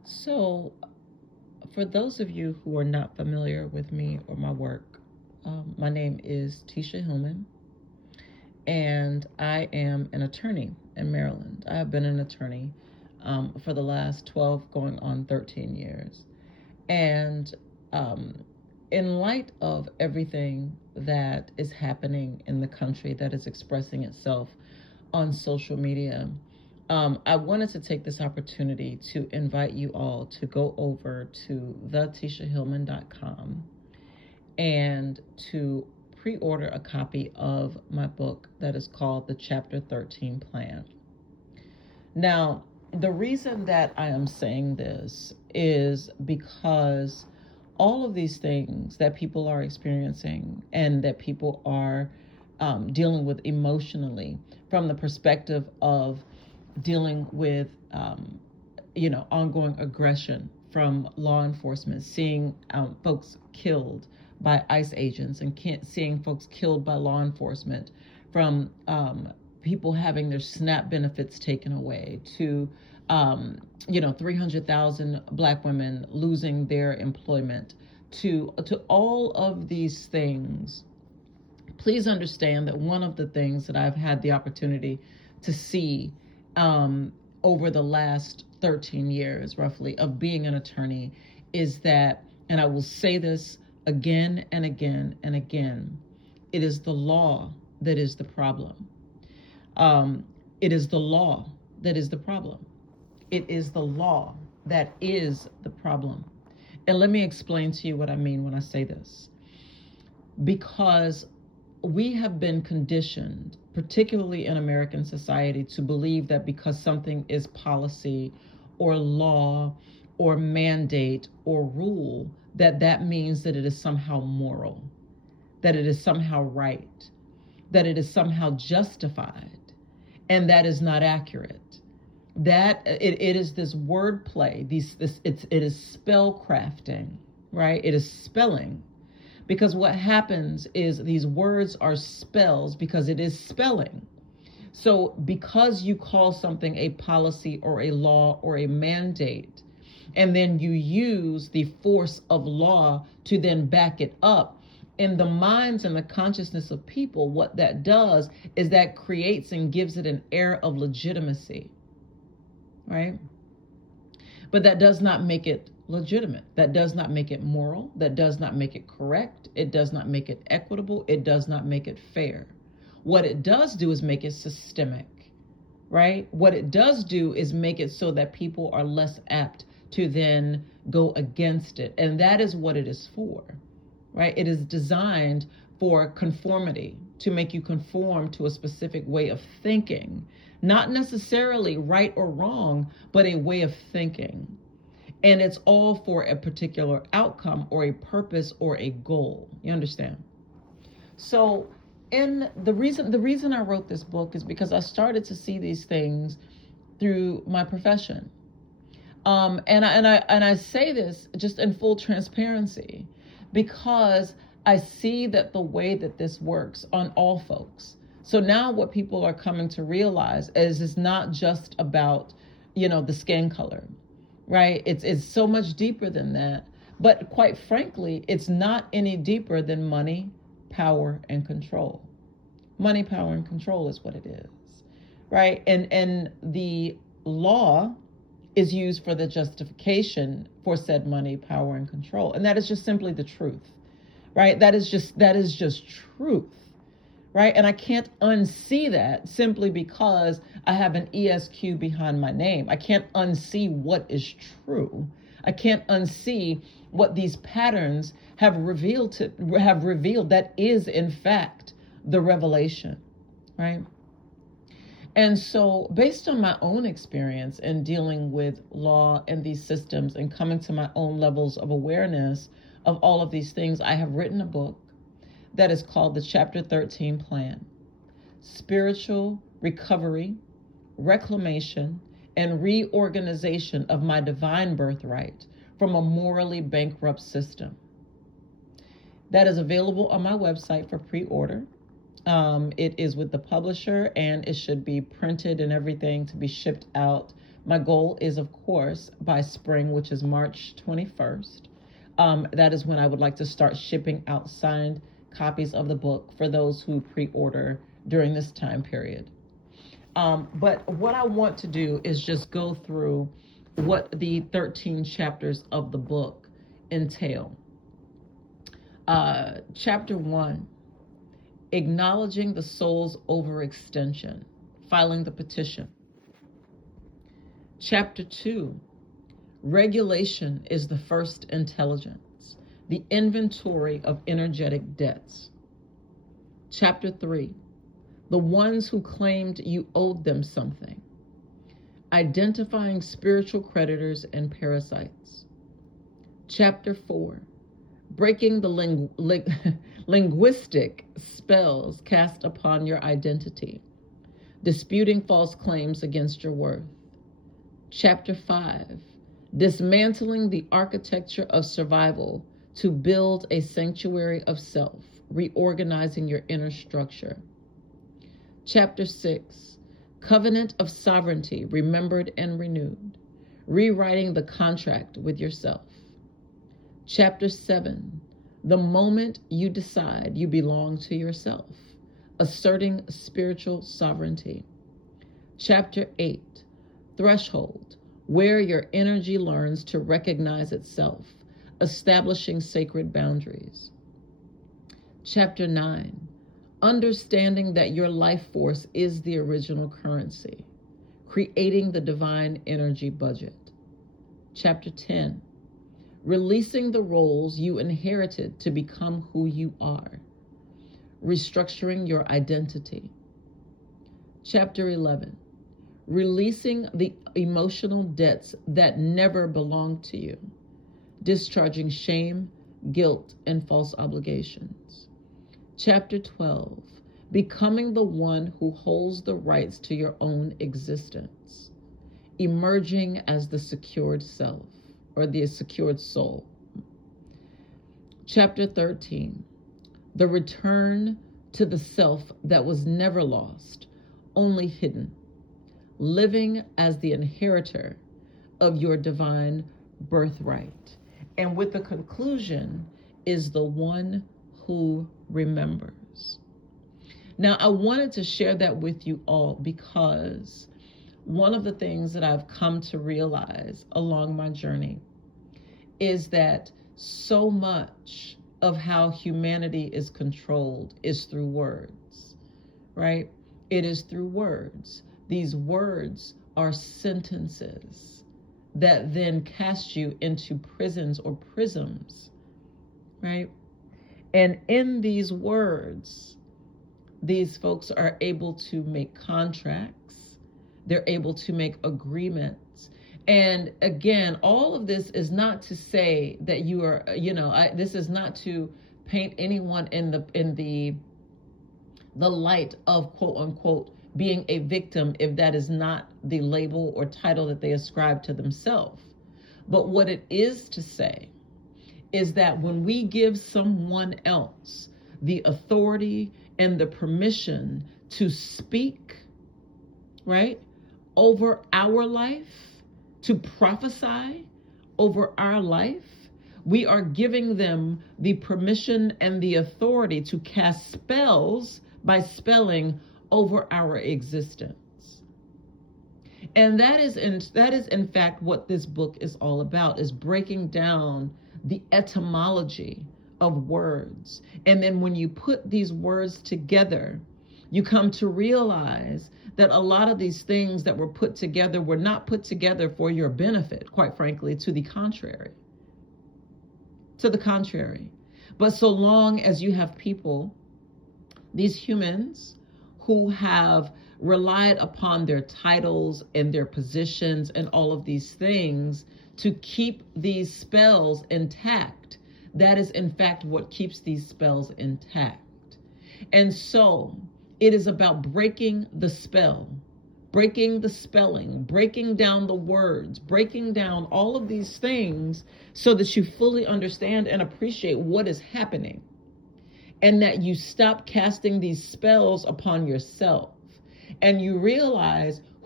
So, for those of you who are not familiar with me or my work, my name is Tisha Hillman, and I am an attorney in Maryland. I have been an attorney for the last 12, going on 13 years. And um, in light of everything that is happening in the country that is expressing itself on social media, I wanted to take this opportunity to invite you all to go over to thetishahillman.com and to pre-order a copy of my book that is called the Chapter 13 Plan. Now, the reason that I am saying this is because all of these things that people are experiencing and that people are dealing with emotionally, from the perspective of dealing with, ongoing aggression from law enforcement, seeing folks killed by ICE agents and seeing folks killed by law enforcement, from people having their SNAP benefits taken away, to 300,000 Black women losing their employment, to all of these things. Please understand that one of the things that I've had the opportunity to see over the last 13 years, roughly, of being an attorney is that, and I will say this again and again and again, it is the law that is the problem. It is the law that is the problem. It is the law that is the problem. And let me explain to you what I mean when I say this. Because we have been conditioned, particularly in American society, to believe that because something is policy or law or mandate or rule, that means that it is somehow moral, that it is somehow right, that it is somehow justified. And that is not accurate. That it is this wordplay, it is spell crafting, right? It is spelling. Because what happens is these words are spells because it is spelling. So because you call something a policy or a law or a mandate, and then you use the force of law to then back it up, in the minds and the consciousness of people, what that does is that creates and gives it an air of legitimacy, right? But that does not make it legitimate. That does not make it moral. That does not make it correct. It does not make it equitable. It does not make it fair. What it does do is make it systemic, right? What it does do is make it so that people are less apt to then go against it. And that is what it is for, right? It is designed for conformity, to make you conform to a specific way of thinking, not necessarily right or wrong, but a way of thinking. And it's all for a particular outcome or a purpose or a goal. You understand? So, the reason I wrote this book is because I started to see these things through my profession. And I say this just in full transparency, because I see that the way that this works on all folks. So now what people are coming to realize is it's not just about, the skin color, right? It's so much deeper than that. But quite frankly, it's not any deeper than money, power, and control. Money, power, and control is what it is, right? And the law is used for the justification for said money, power, and control. And that is just simply the truth, right? That is just truth, right? And I can't unsee that simply because I have an ESQ behind my name. I can't unsee what is true. I can't unsee what these patterns have revealed that is in fact the revelation, right? And so, based on my own experience in dealing with law and these systems and coming to my own levels of awareness of all of these things, I have written a book that is called the Chapter 13 Plan: Spiritual Recovery, Reclamation, and Reorganization of My Divine Birthright from a Morally Bankrupt System. That is available on my website for pre-order. It is with the publisher, and it should be printed and everything to be shipped out My goal is, of course, by spring, which is March 21st. That is when I would like to start shipping out signed copies of the book for those who pre-order during this time period. But what I want to do is just go through what the 13 chapters of the book entail. Chapter 1, acknowledging the soul's overextension, filing the petition. Chapter 2, regulation is the first intelligence, the inventory of energetic debts. Chapter 3, the ones who claimed you owed them something, identifying spiritual creditors and parasites. Chapter 4, breaking the linguistic spells cast upon your identity, disputing false claims against your worth. Chapter 5, dismantling the architecture of survival to build a sanctuary of self, reorganizing your inner structure. Chapter 6, covenant of sovereignty remembered and renewed, rewriting the contract with yourself. Chapter 7, the moment you decide you belong to yourself, asserting spiritual sovereignty. Chapter 8, threshold, where your energy learns to recognize itself, establishing sacred boundaries. Chapter 9, understanding that your life force is the original currency, creating the divine energy budget. Chapter 10, releasing the roles you inherited to become who you are, restructuring your identity. Chapter 11, releasing the emotional debts that never belonged to you, discharging shame, guilt, and false obligations. Chapter 12, becoming the one who holds the rights to your own existence, emerging as the secured self, or the secured soul. Chapter 13, the return to the self that was never lost, only hidden, living as the inheritor of your divine birthright. And with the conclusion is the one who remembers. Now, I wanted to share that with you all because one of the things that I've come to realize along my journey is that so much of how humanity is controlled is through words, right? It is through words. These words are sentences that then cast you into prisons or prisms, right? And in these words, these folks are able to make contracts. They're able to make agreements. And again, all of this is not to say that you are, this is not to paint anyone in the light of quote unquote being a victim if that is not the label or title that they ascribe to themselves. But what it is to say is that when we give someone else the authority and the permission to speak, right, over our life, to prophesy over our life, we are giving them the permission and the authority to cast spells by spelling over our existence. And that is in fact what this book is all about, is breaking down the etymology of words. And then when you put these words together, you come to realize that a lot of these things that were put together were not put together for your benefit, quite frankly, to the contrary. To the contrary. But so long as you have people, these humans, who have relied upon their titles and their positions and all of these things to keep these spells intact, that is in fact what keeps these spells intact. And so it is about breaking the spell, breaking the spelling, breaking down the words, breaking down all of these things so that you fully understand and appreciate what is happening, and that you stop casting these spells upon yourself and you realize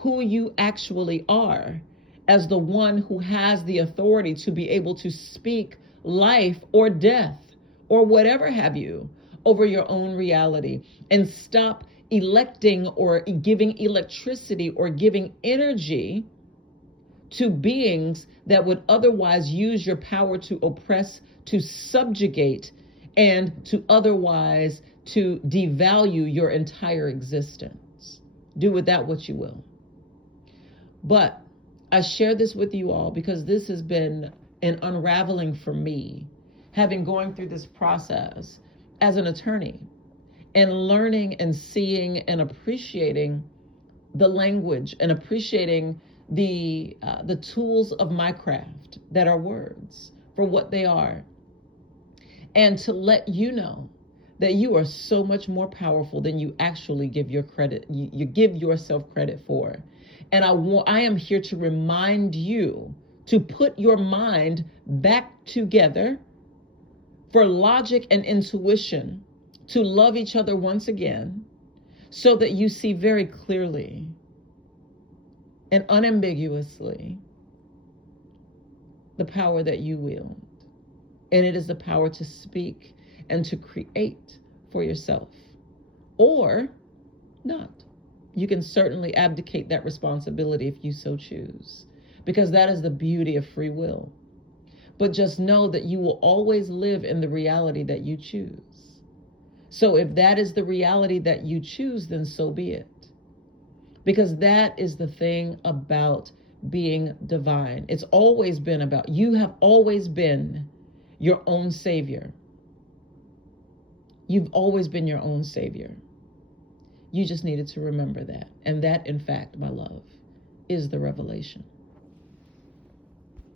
who you actually are as the one who has the authority to be able to speak life or death or whatever have you over your own reality, and stop electing or giving electricity or giving energy to beings that would otherwise use your power to oppress, to subjugate, and to otherwise to devalue your entire existence. Do with that what you will. But I share this with you all because this has been an unraveling for me, having going through this process as an attorney and learning and seeing and appreciating the language and appreciating the tools of my craft that are words for what they are, and to let you know that you are so much more powerful than you actually give your credit. You give yourself credit for. And I am here to remind you to put your mind back together for logic and intuition, to love each other once again, so that you see very clearly and unambiguously the power that you wield. And it is the power to speak and to create for yourself, or not. You can certainly abdicate that responsibility if you so choose, because that is the beauty of free will. But just know that you will always live in the reality that you choose. So if that is the reality that you choose, then so be it. Because that is the thing about being divine. It's always been about, you have always been your own savior. You've always been your own savior. You just needed to remember that. And that, in fact, my love, is the revelation.